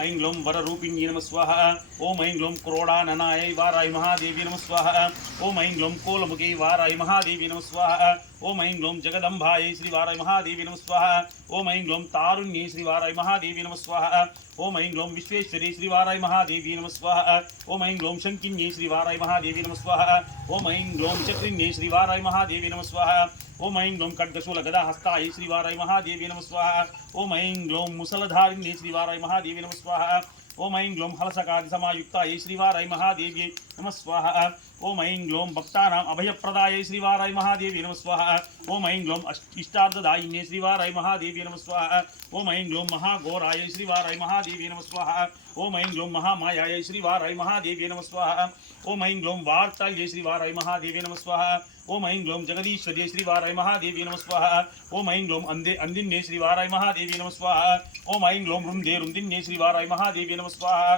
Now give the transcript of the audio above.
ऐं ग्लौं वररूपिण्यै नमः स्वाहा। ॐ ऐं ग्लौं क्रोडाननायै वाराय महादेवी नमः स्वाहा। ॐ ऐं ग्लौं कोलमुखे वाराय महादेवी नमः स्वाहा। ॐ ऐं ग्लौं जगदम्बायै श्री वाराय महादेवी नमः स्वाहा। ॐ ऐं ग्लौं तारुण्ये श्री वाराय महादेवी नमः स्वाहा। ॐ ऐं ग्लौं विश्वेश्वरी श्री वाराय महादेवी नमः स्वाहा। ॐ ऐं ग्लौं शङ्किन्ये श्री वाराय महादेवी नमः स्वाहा। ॐ ऐं ग्लौं चक्रिन्ये श्री वाराय महादेवी नमः स्वाहा। ॐ ऐं ग्लौं खड्गशूलगदा हस्तायै श्री वाराय महादेवी नमः स्वाहा। ॐ ऐं ग्लौं मुसलधारिण्ये श्री वाराय महादेवी नमः स्वाहा। ॐ ऐं ग्लौं हलसकादिसमायुक्तायै श्रीवाराय महादेव्यै नमः स्वाहा। ॐ ऐं ग्लौं भक्तानाम् अभयप्रदायै श्रीवाराय महादेवी नमः स्वाहा। ॐ ऐं ग्लौं इष्टार्थदायिन्ये श्रीवाराय महादेवी नमः स्वाहा। ॐ ऐं ग्लौं महाघोरायै श्रीवाराय महादेवी नमः स्वाहा। ॐ ऐं ग्लौं महामायायै श्रीवाराय महादेवी नमः स्वाहा। ॐ ऐं ग्लौं वार्तायै श्रीवाराय महादेवी नमः स्वाहा। ॐ ऐं ग्लौं जगदीश्वर्ये श्रीवाराय महादेवी नमः स्वाहा। ॐ ऐं ग्लौं अंदिन्ये श्रीवाराय महादेवी नमः स्वाहा। ॐ ऐं ग्लौं रुन्दिन्ये श्रीवाराय महादेवी नमः स्वाहा।